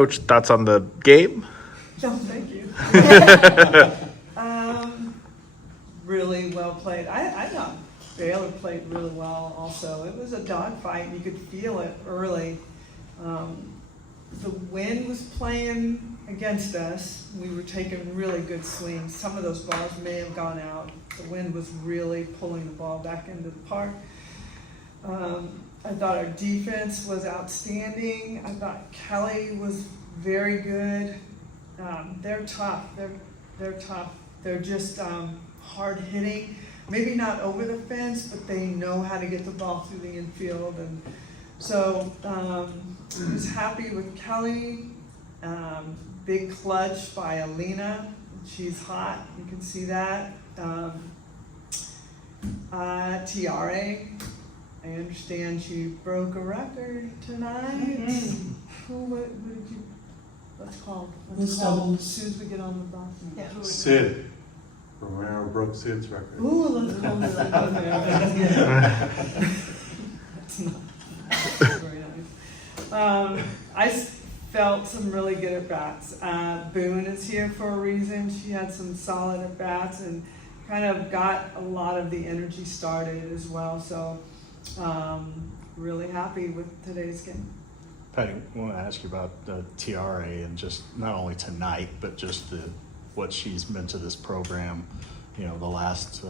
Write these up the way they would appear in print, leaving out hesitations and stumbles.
Coach, thoughts on the game? No, thank you. Really well played. I thought Baylor played really well also. It was a dogfight. You could feel it early. The wind was playing against us. We were taking really good swings. Some of those balls may have gone out. The wind was really pulling the ball back into the park. I thought our defense was outstanding. I thought Kelly was very good. They're tough. They're tough. They're just hard hitting. Maybe not over the fence, but they know how to get the ball through the infield. And so I was happy with Kelly. Big clutch by Alina. She's hot. You can see that. Tiare. I understand she broke a record tonight. Mm-hmm. What did you? What's called? As soon as we get on the bus. Yeah. Sid. Romero broke Sid's record. Ooh, let's call it like that. That's not very nice. I felt some really good at bats. Boone is here for a reason. She had some solid at bats and kind of got a lot of the energy started as well. So really happy with today's game. Patty, I want to ask you about Tiare and just not only tonight, but just what she's meant to this program, the last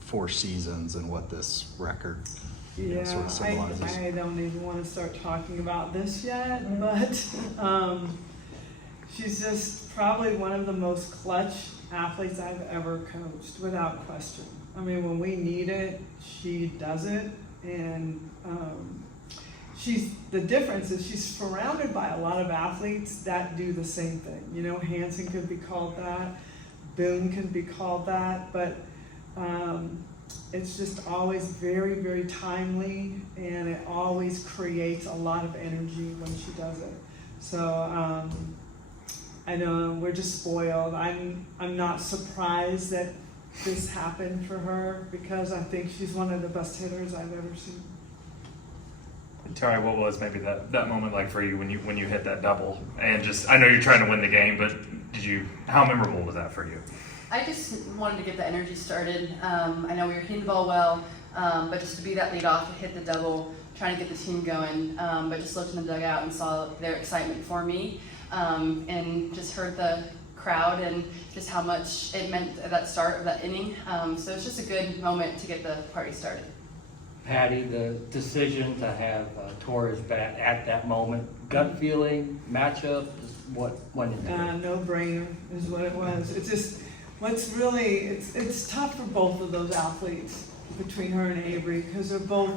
4 seasons and what this record sort of symbolizes. I don't even want to start talking about this yet, but she's just probably one of the most clutch athletes I've ever coached, without question. I mean, when we need it, she does it, and the difference is she's surrounded by a lot of athletes that do the same thing. Hansen could be called that, Boone could be called that, but it's just always very, very timely, and it always creates a lot of energy when she does it. So I know we're just spoiled. I'm not surprised that this happened for her, because I think she's one of the best hitters I've ever seen. Tiare, what was maybe that moment like for you when you hit that double? And just, I know you're trying to win the game, but how memorable was that for you? I just wanted to get the energy started. I know we were hitting the ball well, but just to be that lead off, to hit the double, trying to get the team going, but just looked in the dugout and saw their excitement for me, and just heard the crowd and just how much it meant at that start of that inning. So it's just a good moment to get the party started. Patty, the decision to have Torres bat at that moment, gut feeling, matchup, what went into it? No brainer is what it was. It's just it's tough for both of those athletes, between her and Avery, because they both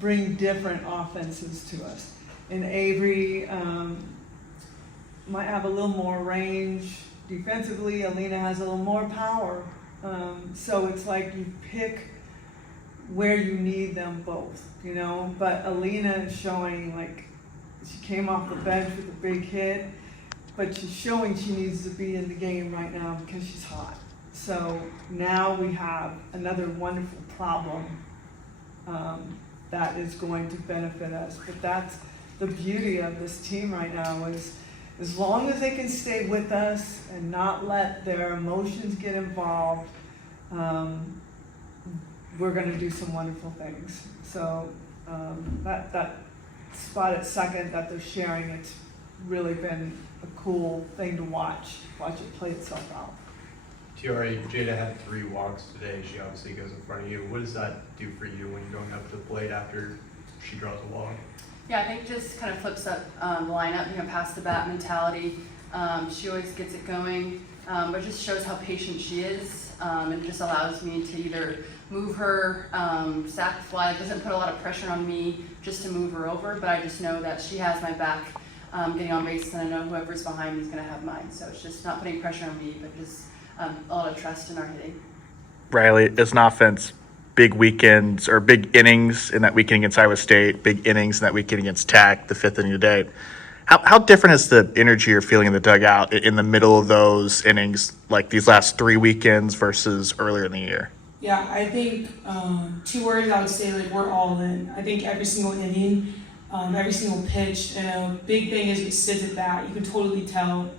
bring different offenses to us. And Avery might have a little more range defensively. Alina has a little more power. So it's like you pick where you need them both, But Alina is showing, like, she came off the bench with a big hit, but she's showing she needs to be in the game right now because she's hot. So now we have another wonderful problem that is going to benefit us. But that's the beauty of this team right now, is as long as they can stay with us and not let their emotions get involved, we're going to do some wonderful things. So that spot at second that they're sharing, it's really been a cool thing to watch it play itself out. Tiare, Jada had 3 walks today. She obviously goes in front of you. What does that do for you when you're going up to the plate after she draws a walk? Yeah, I think just kind of flips up the lineup, past the bat mentality. She always gets it going, but just shows how patient she is, and just allows me to either move her, sack the fly. It doesn't put a lot of pressure on me just to move her over, but I just know that she has my back getting on base, and I know whoever's behind me is going to have mine. So it's just not putting pressure on me, but just a lot of trust in our hitting. Rylie, as an offense, big weekends or big innings in that weekend against Iowa State, big innings in that weekend against Tech, the 5th inning today. How different is the energy you're feeling in the dugout in the middle of those innings, like these last 3 weekends versus earlier in the year? Yeah, I think 2 words I would say, like, we're all in. I think every single inning every single pitch. And a big thing is with Sid's at bat, you can totally tell.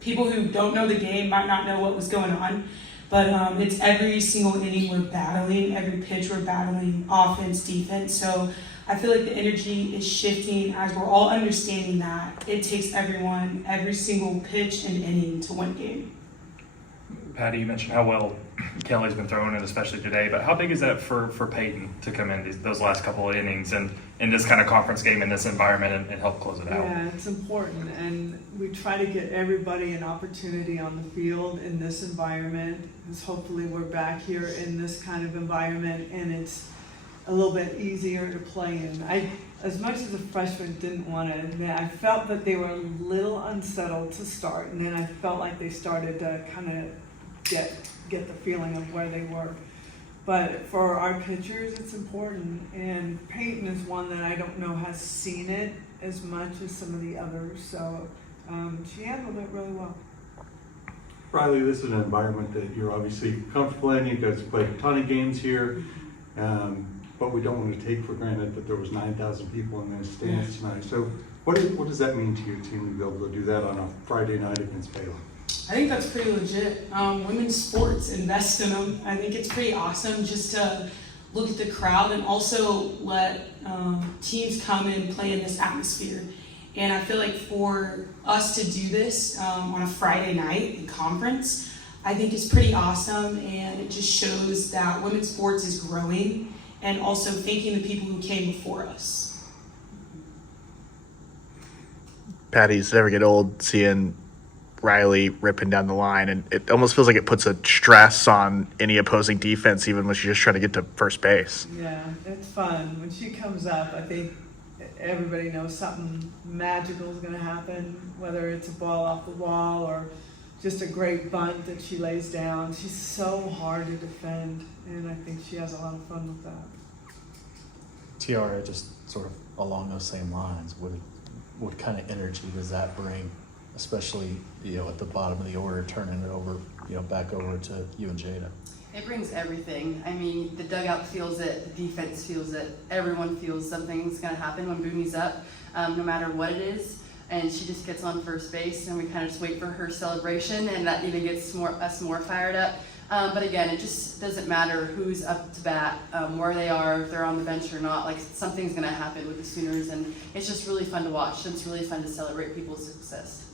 People who don't know the game might not know what was going on, but it's every single inning we're battling, every pitch we're battling, offense, defense. So I feel like the energy is shifting as we're all understanding that it takes everyone, every single pitch and inning to win a game. Patty, you mentioned how well Kelly's been throwing it, especially today, but how big is that for Payton to come in those last couple of innings and in this kind of conference game in this environment and help close it out? Yeah, it's important, and we try to get everybody an opportunity on the field in this environment, because hopefully we're back here in this kind of environment, and it's a little bit easier to play in. As much as the freshmen didn't want to admit, I felt that they were a little unsettled to start, and then I felt like they started to kind of get the feeling of where they were. But for our pitchers, it's important, and Payton is one that I don't know has seen it as much as some of the others, so she handled it really well. Rylie, this is an environment that you're obviously comfortable in. You guys played a ton of games here, but we don't want to take for granted that there was 9,000 people in the stands tonight. So what does that mean to your team to be able to do that on a Friday night against Baylor? I think that's pretty legit. Women's sports, invest in them. I think it's pretty awesome just to look at the crowd and also let teams come and play in this atmosphere. And I feel like for us to do this on a Friday night in conference, I think is pretty awesome, and it just shows that women's sports is growing and also thanking the people who came before us. Patty, does it ever get old seeing Rylie ripping down the line, and it almost feels like it puts a stress on any opposing defense, even when she's just trying to get to first base? Yeah, it's fun. When she comes up, I think everybody knows something magical is going to happen, whether it's a ball off the wall or just a great bunt that she lays down. She's so hard to defend, and I think she has a lot of fun with that. Tiara, just sort of along those same lines, what kind of energy does that bring, especially at the bottom of the order, turning it over, back over to you and Jada? It brings everything. I mean, the dugout feels it, the defense feels it, everyone feels something's going to happen when Boone's up, no matter what it is. And she just gets on first base, and we kind of just wait for her celebration, and that even gets us more fired up. But again, it just doesn't matter who's up to bat, where they are, if they're on the bench or not. Like, something's going to happen with the Sooners, and it's just really fun to watch. It's really fun to celebrate people's success.